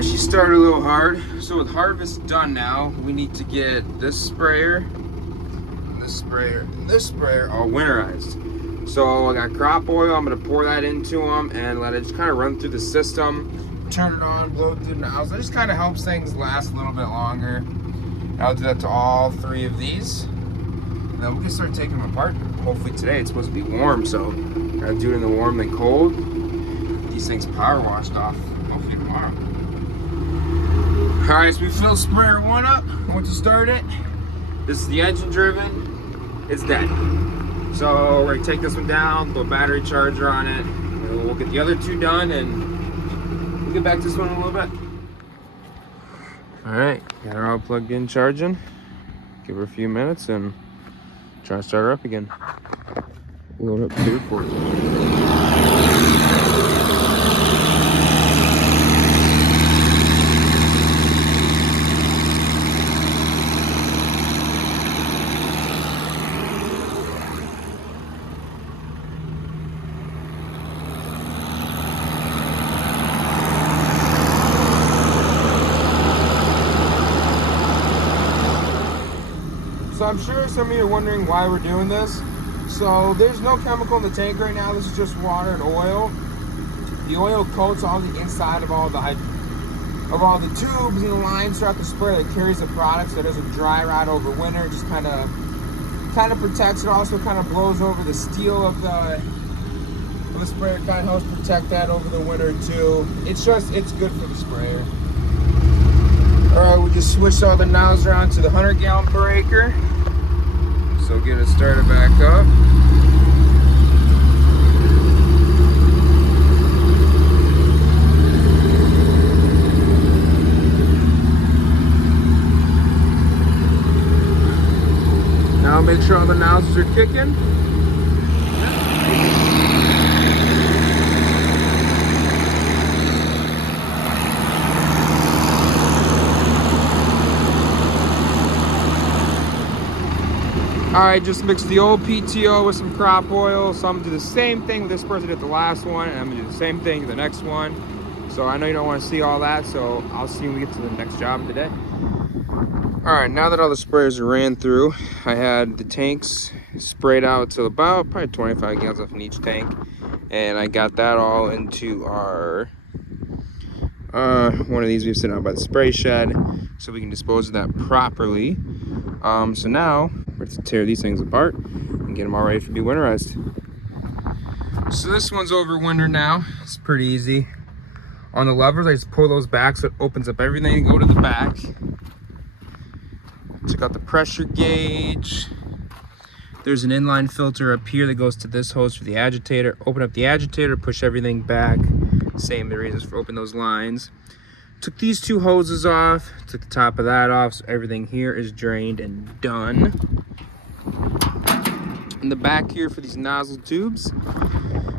Alright, she started a little hard. So with harvest done now, we need to get this sprayer, and this sprayer, and this sprayer all winterized. So I got crop oil, I'm gonna pour that into them and let it just kind of run through the system. Turn it on, blow through the nozzle. It just kind of helps things last a little bit longer. And I'll do that to all 3 of these. And then we can start taking them apart. Hopefully today. It's supposed to be warm, so gotta do it in the warm then cold. These things power washed off. Hopefully tomorrow. Alright, so we filled sprayer 1 up. Once you start it, this is the engine driven. It's dead. So we're gonna take this one down, put a battery charger on it. And we'll get the other 2 done and we'll get back to this one in a little bit. Alright, got her all plugged in charging. Give her a few minutes and try to start her up again. Load up the report. So I'm sure some of you are wondering why we're doing this. So there's no chemical in the tank right now. This is just water and oil. The oil coats all the inside of all the tubes and the lines throughout the sprayer that carries the product, so it doesn't dry rot over winter. It just kind of protects it. Also kind of blows over the steel of the sprayer. Kind of helps protect that over the winter too. It's good for the sprayer. All right, we just switched all the nozzles around to the 100 gallon per acre. So get it started back up. Now make sure all the nozzles are kicking. Alright, just mix the old PTO with some crop oil. So I'm gonna do the same thing with this person did the last one, and I'm gonna do the same thing with the next one. So I know you don't want to see all that, so I'll see when we get to the next job of the day. Alright, now that all the sprayers are ran through, I had the tanks sprayed out to about probably 25 gallons left in each tank. And I got that all into our one of these we've sitting out by the spray shed so we can dispose of that properly. So now we're going to tear these things apart and get them all ready to be winterized. So this one's over winter now. It's pretty easy. On the levers, I just pull those back so it opens up everything and go to the back. Check out the pressure gauge. There's an inline filter up here that goes to this hose for the agitator. Open up the agitator, push everything back. Same the reasons for opening those lines. Took these 2 hoses off, took the top of that off, so everything here is drained and done. In the back here for these nozzle tubes,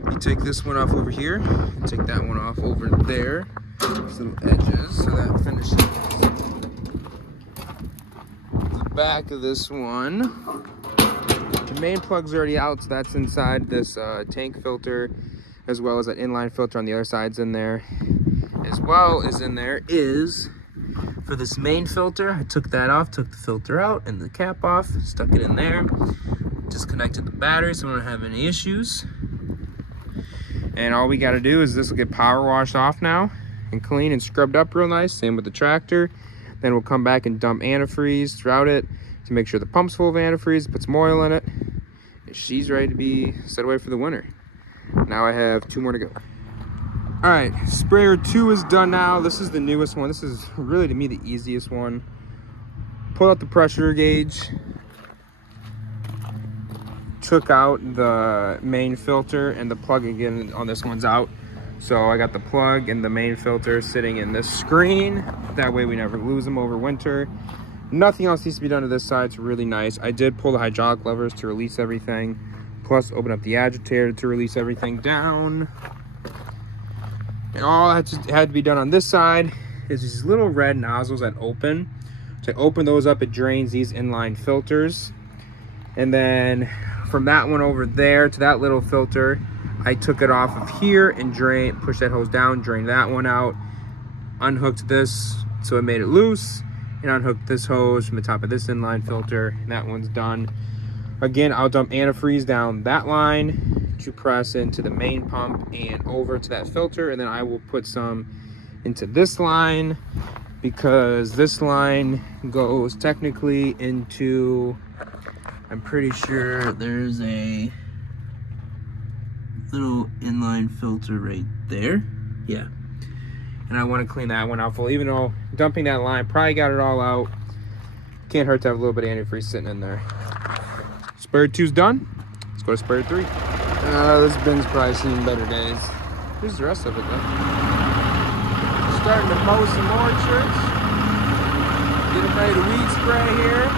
you take this one off over here, take that one off over there. These little edges, so that finishes the back of this one. The main plug's already out, so that's inside this tank filter, as well as that inline filter on the other side's in there. As well as in there is, for this main filter, I took that off, took the filter out and the cap off, stuck it in there, disconnected the battery so we don't have any issues. And all we got to do is this will get power washed off now and clean and scrubbed up real nice. Same with the tractor. Then we'll come back and dump antifreeze throughout it to make sure the pump's full of antifreeze, put some oil in it. And she's ready to be set away for the winter. Now I have 2 more to go. All right, sprayer 2 is done now. This is the newest one. This is really, to me, the easiest one. Pull out the pressure gauge. Took out the main filter, and the plug again on this one's out. So I got the plug and the main filter sitting in this screen. That way we never lose them over winter. Nothing else needs to be done to this side. It's really nice. I did pull the hydraulic levers to release everything. Plus open up the agitator to release everything down. And all that had to be done on this side is these little red nozzles that open. To open those up, it drains these inline filters. And then from that one over there to that little filter, I took it off of here and pushed that hose down, drained that one out. unhooked this so it made it loose, and unhooked this hose from the top of this inline filter, and that one's done. Again, I'll dump antifreeze down that line to press into the main pump and over to that filter, and then I will put some into this line, because this line goes technically into, I'm pretty sure there's a little inline filter right there. Yeah. And I want to clean that one out full, even though dumping that line probably got it all out. Can't hurt to have a little bit of antifreeze sitting in there. Sprayer 2's done. Let's go to sprayer 3. This bin's probably seen better days. Here's the rest of it though. Starting to mow some orchards. Getting ready to weed spray here.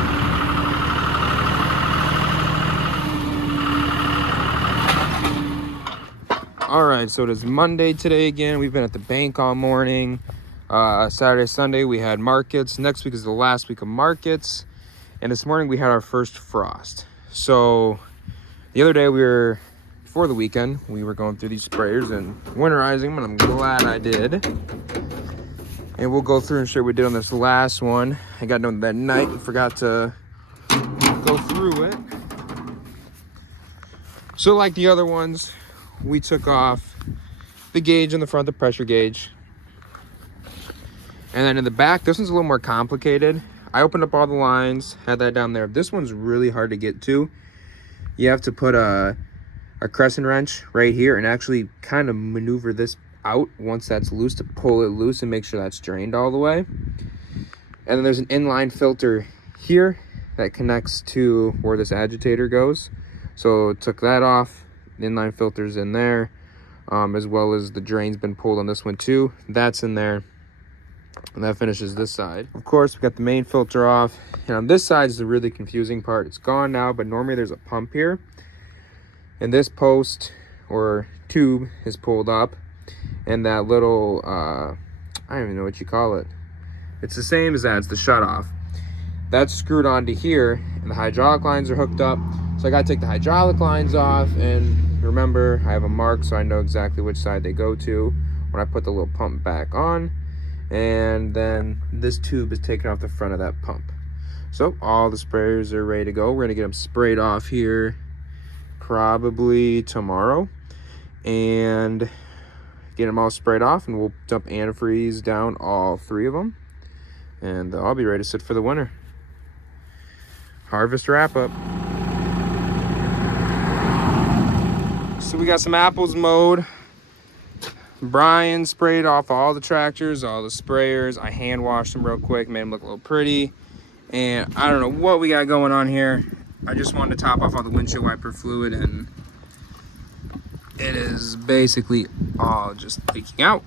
All right, so it is Monday today again. We've been at the bank all morning. Saturday, Sunday, we had markets. Next week is the last week of markets. And this morning we had our first frost. So the other day before the weekend, we were going through these sprayers and winterizing them, and I'm glad I did. And we'll go through and show what we did on this last one. I got done that night and forgot to go through it. So like the other ones, we took off the gauge in the front, the pressure gauge. And then in the back, this one's a little more complicated. I opened up all the lines, had that down there. This one's really hard to get to. You have to put a crescent wrench right here and actually kind of maneuver this out once that's loose to pull it loose and make sure that's drained all the way. And then there's an inline filter here that connects to where this agitator goes. So took that off. The inline filter's in there, as well as the drain's been pulled on this one too. That's in there, and that finishes this side. Of course, we got the main filter off, and on this side is the really confusing part. It's gone now, but normally there's a pump here, and this post or tube is pulled up, and that little I don't even know what you call it. It's the same as that. It's the shutoff. That's screwed onto here, and the hydraulic lines are hooked up. So I gotta take the hydraulic lines off, and remember, I have a mark so I know exactly which side they go to when I put the little pump back on. And then this tube is taken off the front of that pump. So all the sprayers are ready to go. We're gonna get them sprayed off here probably tomorrow and get them all sprayed off, and we'll dump antifreeze down all 3 of them, and I'll be ready to sit for the winter. Harvest wrap up. So we got some apples mowed. Brian sprayed off all the tractors, all the sprayers. I hand washed them real quick, made them look a little pretty. And I don't know what we got going on here. I just wanted to top off all the windshield wiper fluid, and it is basically all just leaking out.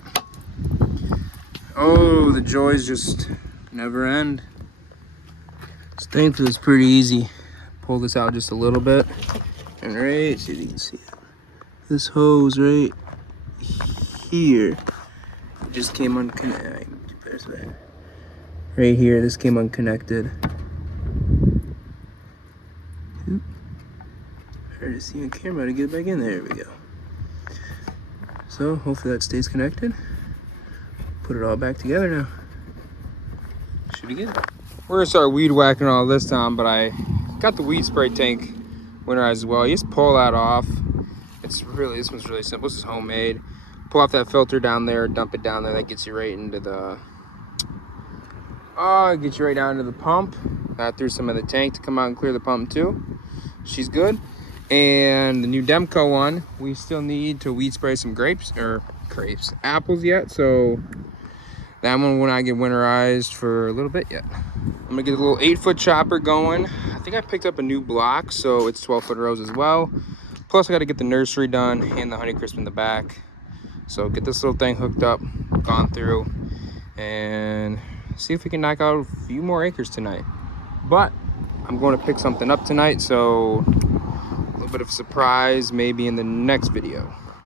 Oh, the joys just never end. This thing feels pretty easy. Pull this out just a little bit. And right, see if you can see it. This hose right here, it just came unconnected. Right here, this came unconnected. Oop. Hard to see on camera to get it back in there. There we go. So hopefully that stays connected. Put it all back together now. Should be good. We're gonna start weed whacking all this time, but I got the weed spray tank winterized as well. You just pull that off. This one's really simple. This is homemade. Pull off that filter down there, dump it down there. That gets you right into the, gets you right down into the pump. Got through some of the tank to come out and clear the pump too. She's good. And the new Demco one, we still need to weed spray some apples yet. So that one will not get winterized for a little bit yet. I'm gonna get a little 8-foot chopper going. I think I picked up a new block, so it's 12-foot rows as well. Plus I gotta get the nursery done and the Honeycrisp in the back. So get this little thing hooked up, gone through, and see if we can knock out a few more acres tonight. But I'm going to pick something up tonight, so a little bit of a surprise maybe in the next video.